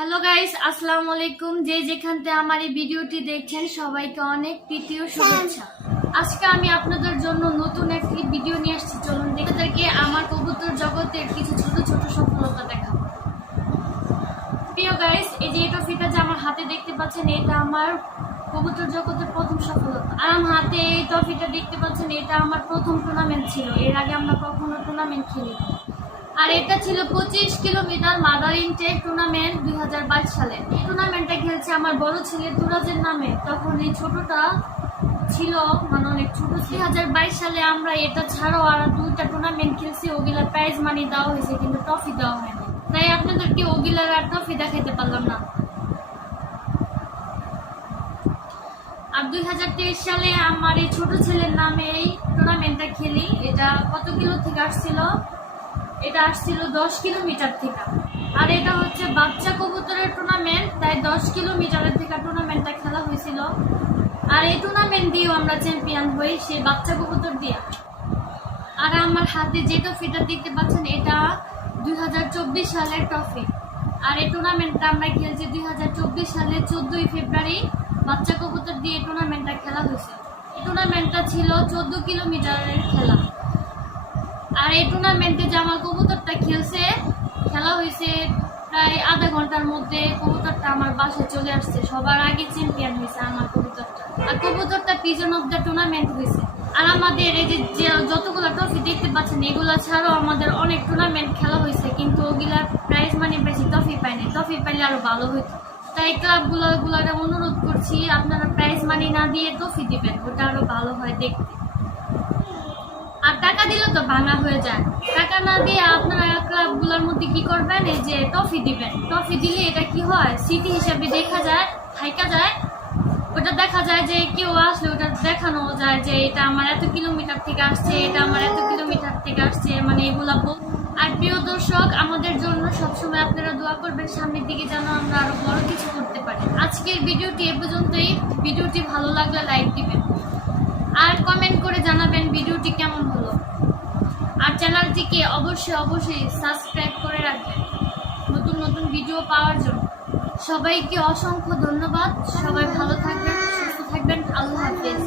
Hello guys আসসালামু আলাইকুম যে যেখান থেকে আমার এই ভিডিওটি দেখছেন, সবাইকে অনেক প্রীতি ও শুভেচ্ছা। আজকে আমি আপনাদের জন্য নতুন একটি ভিডিও নিয়ে আসছি। চলুন দেখে থেকে আমার কবুতর জগতের কিছু ছোট ছোট সফলতা দেখাবো। প্রিয় গাইস এই যে এই ট্রফিটা যে আমার হাতে দেখতে পাচ্ছেন, এটা আমার কবুতর জগতের প্রথম সফলতা। আর আমার হাতে এই ট্রফিটা দেখতে পাচ্ছেন, এটা আমার প্রথম টুর্নামেন্ট ছিল। এর আগে আমরা কখনো টুর্নামেন্ট খেলি আর এটা ছিল পঁচিশ কিলোমিটার মাদার ইনটেক টুর্নামেন্ট দুই হাজার বাইশ সালে। এই টুর্নামেন্টটা খেলছে আমার বড় ছেলে তুরাজের নামে। তখন এই ছোটটা ছিল মানে অনেক ছোট। দুই হাজার বাইশ সালে আমরা এটা ছাড়াও আর দুইটা টুর্নামেন্ট খেলছি। ওগুলার প্রাইজ মানি দেওয়া হয়েছে, কিন্তু ট্রফি দেওয়া হয়নি। তাই আপনাদেরকে ওগুলার আর ট্রফি দেখাইতে পারলাম না? আর দুই হাজার তেইশ সালে আমার এই ছোট ছেলের নামে এই টুর্নামেন্টটা খেলি। এটা কত কিলো থেকে আসছিল? এটা আসছিল দশ কিলোমিটার থেকে। আর এটা হচ্ছে বাচ্চা কবুতরের টুর্নামেন্ট তাই দশ কিলোমিটারের থেকে টুর্নামেন্টটা খেলা হয়েছিল। আর এই টুর্নামেন্ট দিয়েও আমরা চ্যাম্পিয়ন হই, সেই বাচ্চা কবুতর দিয়ে। আর আমার হাতে যে ট্রফিটা দেখতে পাচ্ছেন, এটা দুই হাজার চব্বিশ সালের ট্রফি আর এই টুর্নামেন্টটা আমরা খেলছি দুই সালের চোদ্দই ফেব্রুয়ারি। বাচ্চা কবুতর দিয়ে টুর্নামেন্টটা খেলা হয়েছে। এই টুর্নামেন্টটা ছিল চোদ্দ কিলোমিটারের খেলা। আর এই টুর্নামেন্টে যে আমার কবুতরটা খেলছে, খেলা হয়েছে প্রায় আধা ঘণ্টার মধ্যে কবুতরটা আমার বাসায় চলে আসছে। সবার আগে চ্যাম্পিয়ন হয়েছে আমার কবুতরটা। আর কবুতরটা পিজন অফ দ্য টুর্নামেন্ট হয়েছে। আর আমাদের এই যে যতগুলো ট্রফি দেখতে পাচ্ছেন, এগুলো ছাড়াও আমাদের অনেক টুর্নামেন্ট খেলা হয়েছে, কিন্তু ওগুলার প্রাইজ মানে বেশি ট্রফি পাইনি ট্রফি পাইলে আরও ভালো হইতো। তাই ক্লাবগুলো গুলারে অনুরোধ করছি, আপনারা প্রাইজ মানি না দিয়ে ট্রফি দিবেন, ওটা আরও ভালো হয় দেখতে। আর টাকা দিলে তো ভাঙা হয়ে যায়। টাকা না দিয়ে আপনারা ক্লাবগুলোর মধ্যে কি করবেন? এই যে ট্রফি দিবেন। ট্রফি দিলে এটা কি হয়? স্মৃতি হিসাবে দেখা যায় থাইকা যায়। ওটা দেখা যায় যে কেউ আসলে ওটা দেখানো যায় যে এটা আমার এত কিলোমিটার থেকে আসছে, এটা আমার এত কিলোমিটার থেকে আসছে মানে এগুলা আর প্রিয় দর্শক, আমাদের জন্য সবসময় আপনারা দোয়া করবেন, সামনের দিকে যেন আমরা আরও বড় কিছু করতে পারি। আজকের ভিডিওটি এ পর্যন্তই। ভিডিওটি ভালো লাগলে লাইক দিবেন। আর ভিডিওটি কেমন হলো? আর চ্যানেলটিকে অবশ্যই অবশ্যই সাবস্ক্রাইব করে রাখবেন। নতুন নতুন ভিডিও পাওয়ার জন্য। সবাইকে অসংখ্য ধন্যবাদ। সবাই ভালো থাকবেন, সুস্থ থাকবেন। আল্লাহ হাফেজ।